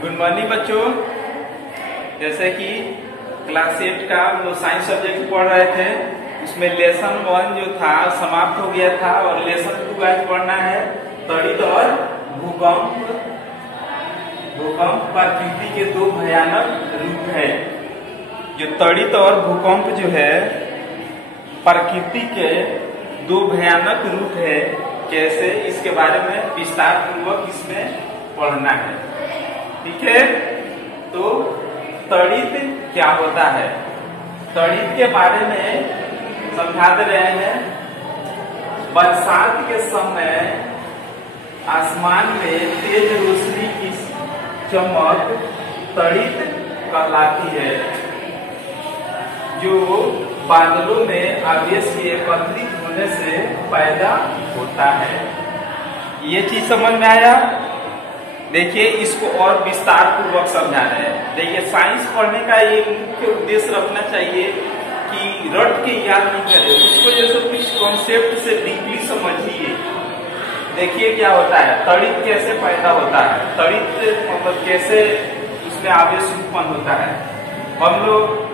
Good morning बच्चों। जैसे कि क्लास 8 का हम लोग साइंस सब्जेक्ट पढ़ रहे थे, उसमें लेसन 1 जो था समाप्त हो गया था और लेसन 2 आज पढ़ना है। त्वरित और भूकंप। भूकंप प्रकृति के दो भयानक रूप है। जो त्वरित और भूकंप जो है प्रकृति के दो भयानक रूप है, कैसे इसके बारे में विस्तार पूर्वक इसमें पढ़ना है। ठीक है, तो त्वरित क्या होता है, त्वरित के बारे में समझा दे रहे हैं। बरसात के समय आसमान में तेज रोशनी की चमक त्वरित कहलाती है, जो बादलों में आवेश के एकत्रित होने से पैदा होता है। ये चीज समझ में आया? देखिए, इसको और विस्तार पूर्वक समझा रहे हैं। देखिए, साइंस पढ़ने का एक मुख्य उद्देश्य रखना चाहिए कि रट के याद नहीं करें, उसको जैसे कुछ कॉन्सेप्ट से डीपली समझिए। देखिए क्या होता है, त्वरित कैसे पैदा होता है, त्वरित मतलब कैसे उसमें आवेश उत्पन्न होता है। हम लोग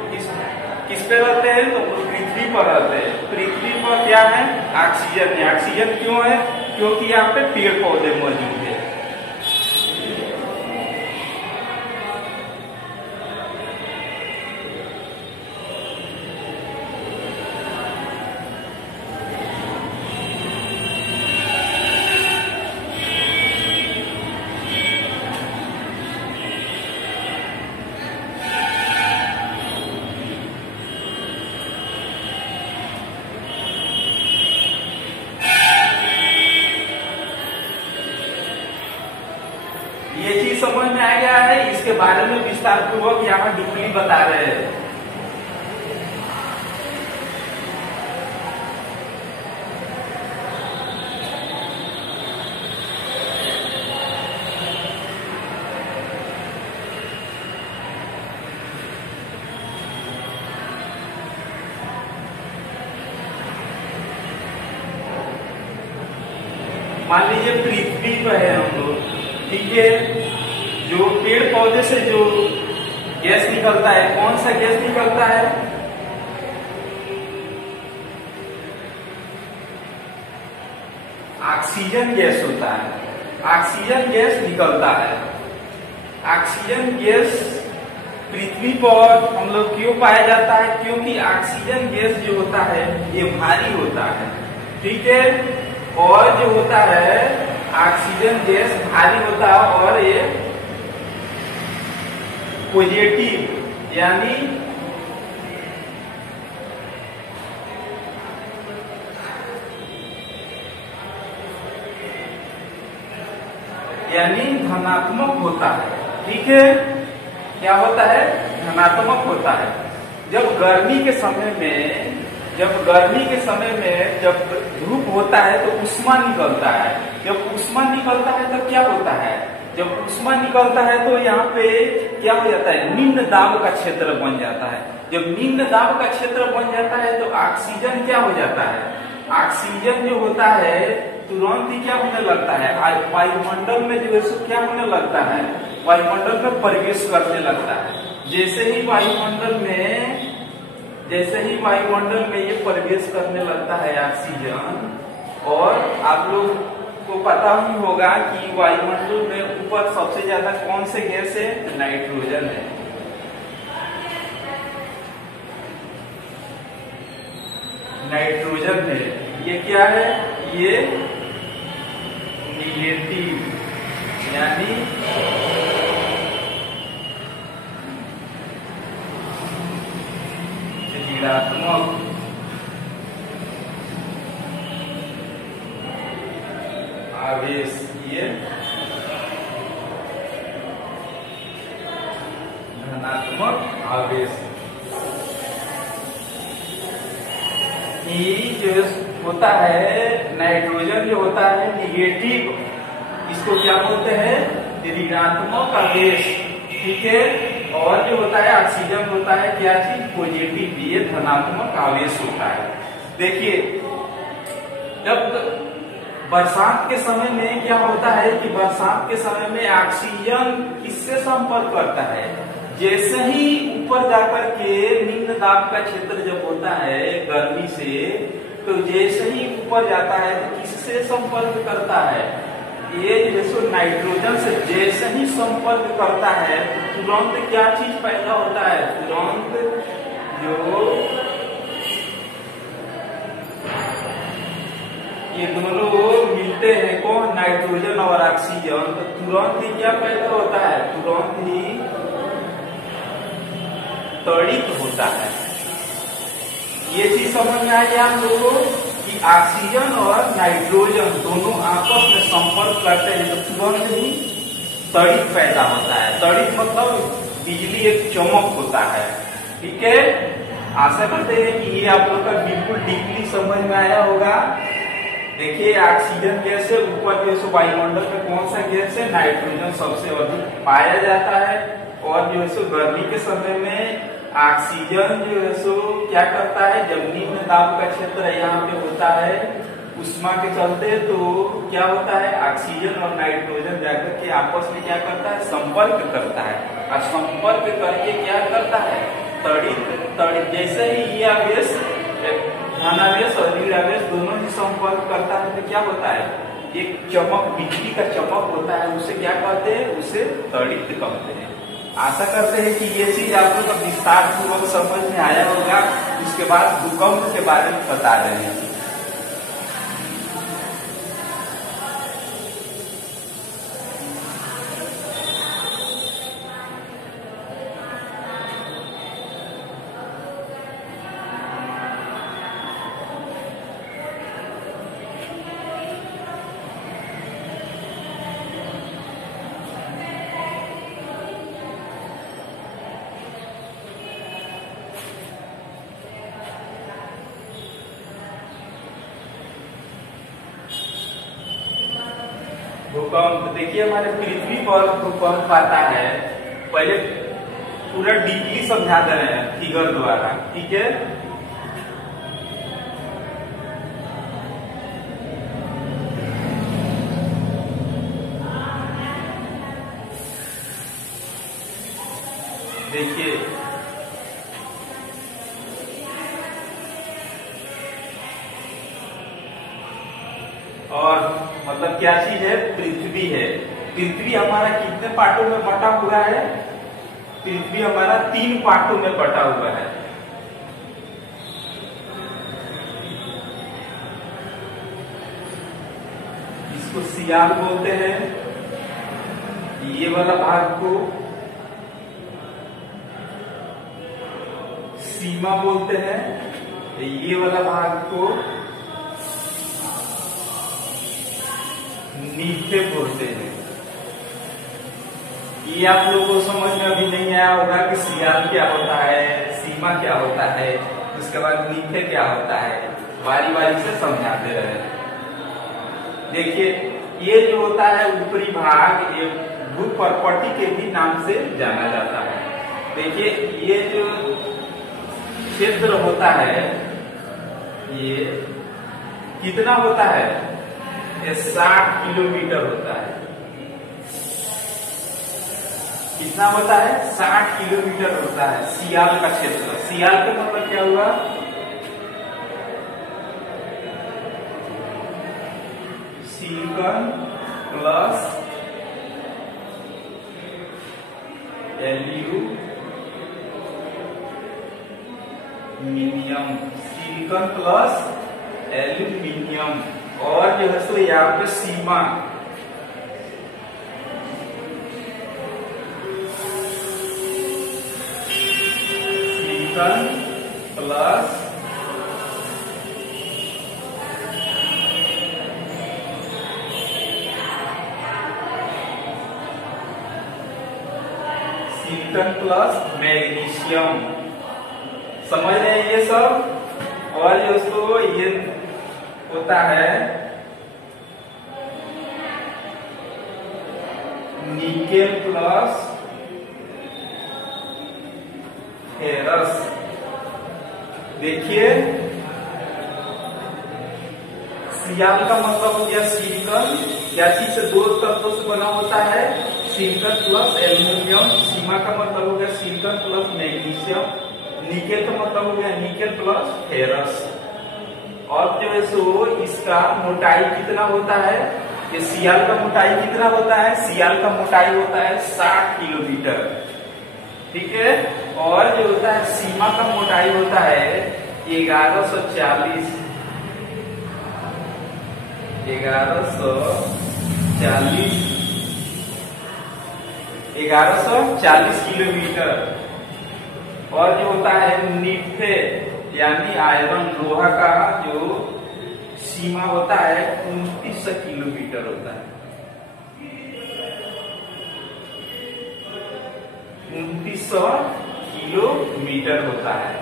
किस पे रहते हैं, तो पृथ्वी पर रहते हैं। पृथ्वी पर क्या है, ऑक्सीजन है। ऑक्सीजन क्यों है? क्योंकि यहाँ पे पेड़ पौधे मौजूद है। ये चीज समझ में आ गया है, इसके बारे में विस्तार पूर्वक यहाँ डीपली बता रहे हैं। मान लीजिए पृथ्वी पर है हम लोग, ठीक है। जो पेड़ पौधे से जो गैस निकलता है, कौन सा गैस निकलता है? ऑक्सीजन गैस होता है। ऑक्सीजन गैस निकलता है। ऑक्सीजन गैस पृथ्वी पर हम लोग क्यों पाया जाता है? क्योंकि ऑक्सीजन गैस जो होता है ये भारी होता है, ठीक है। और जो होता है ऑक्सीजन गैस भारी होता है और ये पॉजिटिव यानी धनात्मक होता है, ठीक है। क्या होता है? धनात्मक होता है। जब गर्मी के समय में जब धूप होता है तो ऊष्मा निकलता है। जब ऊष्मा निकलता है तो क्या होता है? जब ऊष्मा निकलता है तो यहाँ पे क्या हो जाता है? निम्न दाब का क्षेत्र बन जाता है। जब निम्न दाब का क्षेत्र बन जाता है तो ऑक्सीजन क्या हो जाता है? ऑक्सीजन जो होता है तुरंत ही क्या होने लगता है? वायुमंडल में जो है क्या होने लगता है? वायुमंडल में प्रवेश करने लगता है। जैसे ही वायुमंडल में ये प्रवेश करने लगता है ऑक्सीजन, और आप लोग को पता ही होगा कि वायुमंडल में ऊपर सबसे ज्यादा कौन से गैस है? नाइट्रोजन है। नाइट्रोजन है। ये क्या है? ये निगेटिव यानी ऋणात्मक आवेश, ये धनात्मक आवेश। ये जो होता है नाइट्रोजन जो होता है निगेटिव, इसको क्या बोलते हैं? ऋणात्मक आवेश, ठीक है। और जो होता है ऑक्सीजन होता है क्या चीज? पॉजिटिव, ये धनात्मक आवेश होता है। देखिए, जब बरसात के समय में क्या होता है कि बरसात के समय में ऑक्सीजन किससे संपर्क करता है? जैसे ही ऊपर जाकर के निम्न दाब का क्षेत्र जब होता है गर्मी से, तो जैसे ही ऊपर जाता है तो किससे संपर्क करता है? ये जैसे नाइट्रोजन से जैसे ही संपर्क करता है तो तुरंत क्या चीज पैदा होता है? तुरंत जो ये दोनों मिलते हैं कौन, नाइट्रोजन और ऑक्सीजन, तो तुरंत ही क्या पैदा होता है? तुरंत ही तड़ित होता है। ये चीज समझ में आ गया हम लोगों को कि ऑक्सीजन और नाइट्रोजन दोनों आपस में संपर्क करते हैं तो तुरंत ही तड़ित पैदा होता है। तड़ित मतलब बिजली एक चमक होता है। ठीक है, आशा करते हैं कि ये आप लोग का बिल्कुल डीपली समझ में आया होगा। देखिए ऑक्सीजन गैस से ऊपर जो वायुमंडल में कौन सा गैस है? नाइट्रोजन सबसे अधिक पाया जाता है। और जो है गर्मी के समय में ऑक्सीजन जो है सो क्या करता है? जब निम्न दाब का क्षेत्र यहाँ पे होता है उष्मा के चलते, तो क्या होता है? ऑक्सीजन और नाइट्रोजन जाकर के आपस में क्या करता है? संपर्क करता है। और संपर्क करके क्या करता है? तड़ित जैसे ही ये आवेश धनावेश और ऋण आवेश दोनों ही संपर्क करता है तो क्या होता है? एक चमक, बिजली का चमक होता है, उसे क्या कहते हैं? उसे तड़ित कहते हैं। आशा करते हैं कि ये चीज आप लोग का विस्तार पूर्वक समझ में आया होगा। उसके बाद भूकंप के बारे में बता रहे हैं। भूकंप देखिए हमारे पृथ्वी पर भूकंप आता है। पहले पूरा डीपली समझा दे रहे हैं फिगर द्वारा। ठीक है, देखिए और मतलब क्या चीज है? पृथ्वी है। पृथ्वी हमारा कितने पार्टों में बटा हुआ है? पृथ्वी हमारा 3 पार्टों में बटा हुआ है। इसको सियाल बोलते हैं, ये वाला भाग को सीमा बोलते हैं, ये वाला भाग को नीचे बोलते हैं। ये आप लोगों को समझ में अभी नहीं आया होगा कि सियाल क्या होता है, सीमा क्या होता है, उसके बाद नीचे क्या होता है। बारी बारी से समझाते रहे। देखिए ये जो होता है ऊपरी भाग, ये भूपर्पटी के भी नाम से जाना जाता है। देखिए ये जो क्षेत्र होता है ये कितना होता है? ये 60 किलोमीटर होता है। कितना होता है? 60 किलोमीटर होता है सियाल का क्षेत्र। सियाल का मतलब क्या हुआ? Silicon plus aluminium, silicon plus aluminium. और जो है सो यहाँ पे सीमा, silicon plus silicon plus magnesium. समझ रहे हैं ये सब? और जो सो ये होता है निकेल प्लस फेरस। देखिए सियाल का मतलब हो गया सिलिकॉन, क्या चीज से 2 तत्वों से बना होता है, सिलिकॉन प्लस एल्यूमिनियम। सीमा का मतलब हो गया सिलिकॉन प्लस मैग्नीशियम। निकेल का मतलब हो गया निकेल प्लस फेरस। और जो है सो इसका मोटाई कितना होता है, ये सियाल का मोटाई कितना होता है, सियाल का मोटाई होता है 60 किलोमीटर, ठीक है। और जो होता है सीमा का मोटाई होता है 1140 किलोमीटर। और जो होता है निफे यानी आयरन लोहा का जो सीमा होता है 2900 किलोमीटर होता है, 2900 किलोमीटर होता है।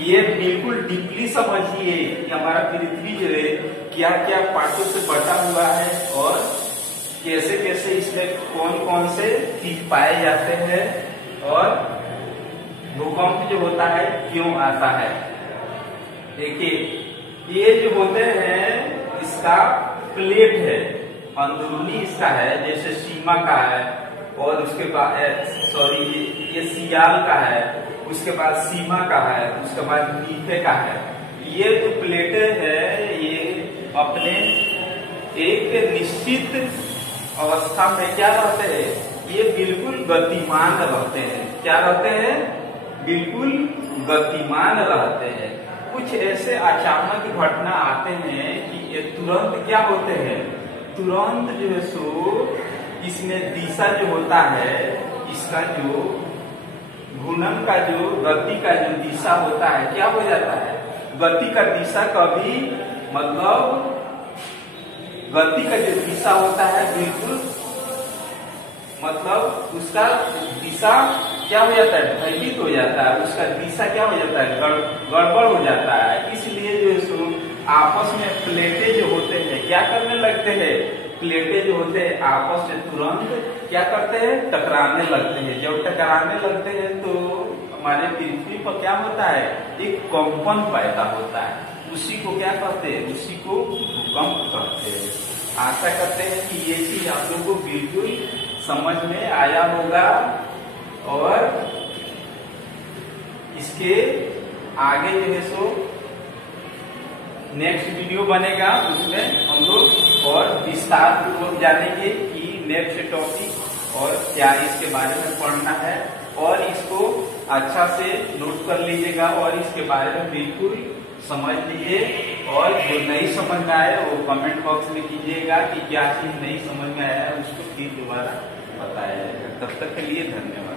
ये बिल्कुल डीपली समझिए कि हमारा पृथ्वी जो है क्या क्या पार्टों से बटा हुआ है और कैसे कैसे इसमें कौन कौन से चीज पाए जाते हैं और भूकंप जो होता है क्यों आता है। देखिए ये जो होते हैं इसका प्लेट है, अंदरूनी इसका है, जैसे सीमा का है और उसके बाद ये सियाल का है, उसके बाद सीमा का है, उसके बाद नीफे का है। ये जो प्लेटें है ये अपने एक निश्चित अवस्था में क्या रहते हैं, ये बिल्कुल गतिमान रहते हैं। क्या रहते हैं, बिल्कुल गतिमान रहते हैं। कुछ ऐसे अचानक घटना आते हैं कि ये तुरंत क्या होते हैं, तुरंत जो है सो इसमें दिशा जो होता है, इसका जो घूर्णन का जो गति का जो दिशा होता है क्या हो जाता है, गति का दिशा कभी मतलब गति का जो दिशा होता है बिल्कुल मतलब उसका दिशा क्या हो जाता है, भयभीत हो जाता है, उसका दिशा क्या हो जाता है, गड़बड़ हो जाता है। इसलिए जो है सो आपस में प्लेटें जो होते हैं क्या करने लगते हैं, प्लेटें जो होते हैं आपस में तुरंत क्या करते हैं, टकराने लगते हैं। जब टकराने लगते हैं तो हमारे पृथ्वी पर क्या होता है, एक कंपन पैदा होता है। उसी को क्या कहते हैं, उसी को भूकंप कहते हैं। आशा करते हैं कि ये चीज आप लोगों को बिल्कुल समझ में आया होगा और इसके आगे जो है सो नेक्स्ट वीडियो बनेगा, उसमें हम लोग और विस्तार पूर्वक जानेंगे कि नेक्स्ट टॉपिक और क्या इसके बारे में पढ़ना है। और इसको अच्छा से नोट कर लीजिएगा और इसके बारे में बिल्कुल समझ लीजिए। और जो नहीं समझ में आए वो कमेंट बॉक्स में कीजिएगा कि क्या चीज नहीं समझ में आया है, उसको फिर दोबारा बताया जाएगा। तब तक के लिए धन्यवाद।